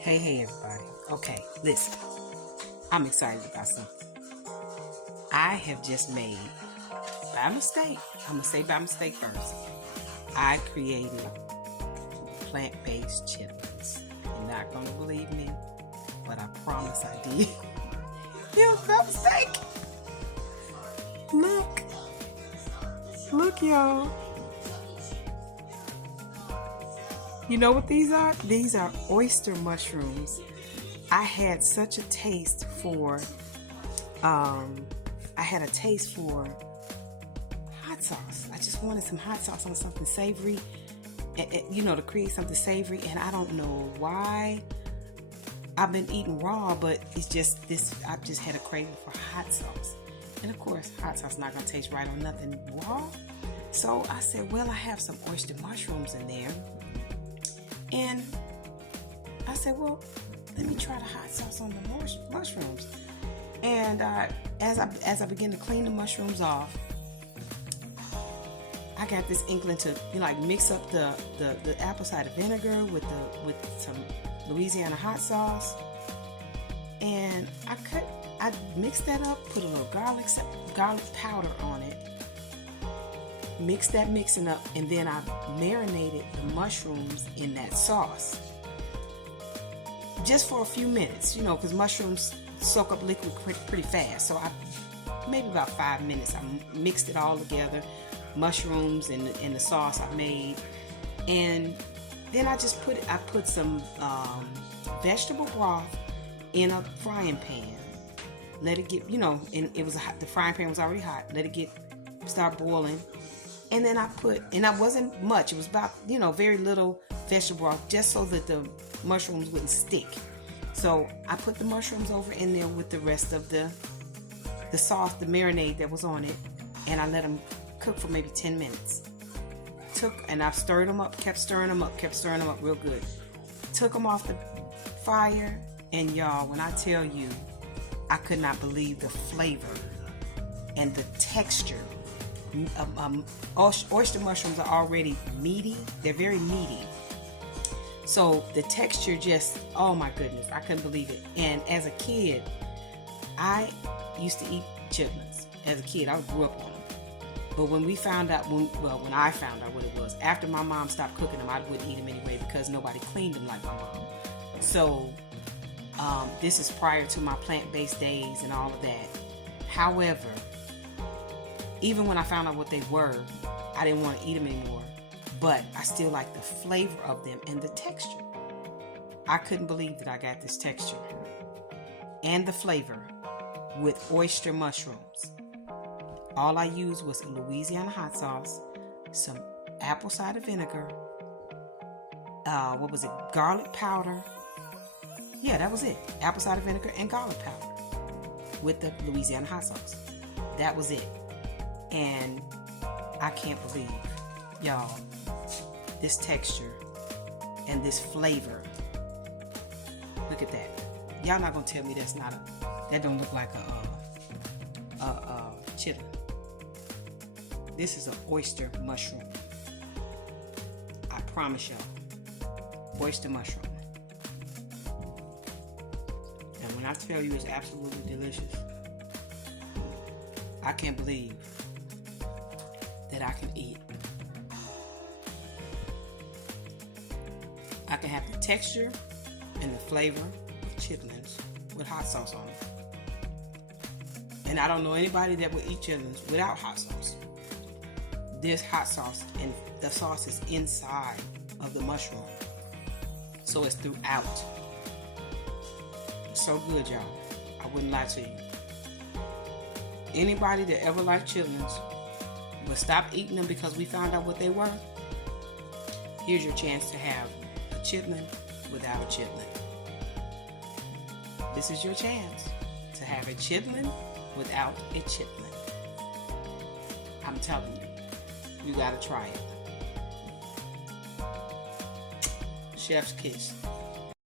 Hey, everybody. Okay, listen. I'm excited about something. I have just made, by mistake, I'm going to say by mistake first, I created plant-based chittlins. You're not going to believe me, but I promise I did. It was by mistake. Look, y'all. You know what these are? These are oyster mushrooms. I had such a taste for, hot sauce. I just wanted some hot sauce on something savory, to create something savory. And I don't know why I've been eating raw, but it's just this. I've just had a craving for hot sauce. And of course, hot sauce is not gonna taste right on nothing raw. So I said, well, I have some oyster mushrooms in there. And I said, well, let me try the hot sauce on the mushrooms. And as I begin to clean the mushrooms off, I got this inkling to mix up the apple cider vinegar with some Louisiana hot sauce. And I mixed that up, put a little garlic powder on it. Mixing up, and then I marinated the mushrooms in that sauce just for a few minutes, because mushrooms soak up liquid pretty fast. So maybe about 5 minutes, I mixed it all together, mushrooms and the sauce I made, and then I put some vegetable broth in a frying pan. Let it get, and the frying pan was already hot. Let it start boiling. And then I wasn't much. It was about, very little vegetable broth, just so that the mushrooms wouldn't stick. So I put the mushrooms over in there with the rest of the sauce, the marinade that was on it, and I let them cook for maybe 10 minutes. And I stirred them up, kept stirring them up real good. Took them off the fire, and y'all, when I tell you, I could not believe the flavor and the texture. Oyster mushrooms are already meaty. They're very meaty. So the texture just, oh my goodness, I couldn't believe it. And as a kid, I used to eat chittlins. As a kid, I grew up on them. But when I found out what it was, after my mom stopped cooking them, I wouldn't eat them anyway because nobody cleaned them like my mom. So this is prior to my plant-based days and all of that. However, even when I found out what they were, I didn't want to eat them anymore. But I still like the flavor of them and the texture. I couldn't believe that I got this texture and the flavor with oyster mushrooms. All I used was a Louisiana hot sauce, some apple cider vinegar, garlic powder. Yeah, that was it. Apple cider vinegar and garlic powder with the Louisiana hot sauce. That was it. And I can't believe, y'all, this texture and this flavor. Look at that. Y'all not gonna tell me that don't look like a chitlin. This is an oyster mushroom. I promise y'all, oyster mushroom. And when I tell you it's absolutely delicious, I can't believe that I can eat. I can have the texture and the flavor of chittlins with hot sauce on it. And I don't know anybody that would eat chittlins without hot sauce. This hot sauce, and the sauce is inside of the mushroom, so it's throughout. It's so good, y'all. I wouldn't lie to you. Anybody that ever liked chittlins but stopped eating them because we found out what they were, here's your chance to have a chitlin without a chitlin. This is your chance to have a chitlin without a chitlin. I'm telling you gotta try it. Chef's kiss.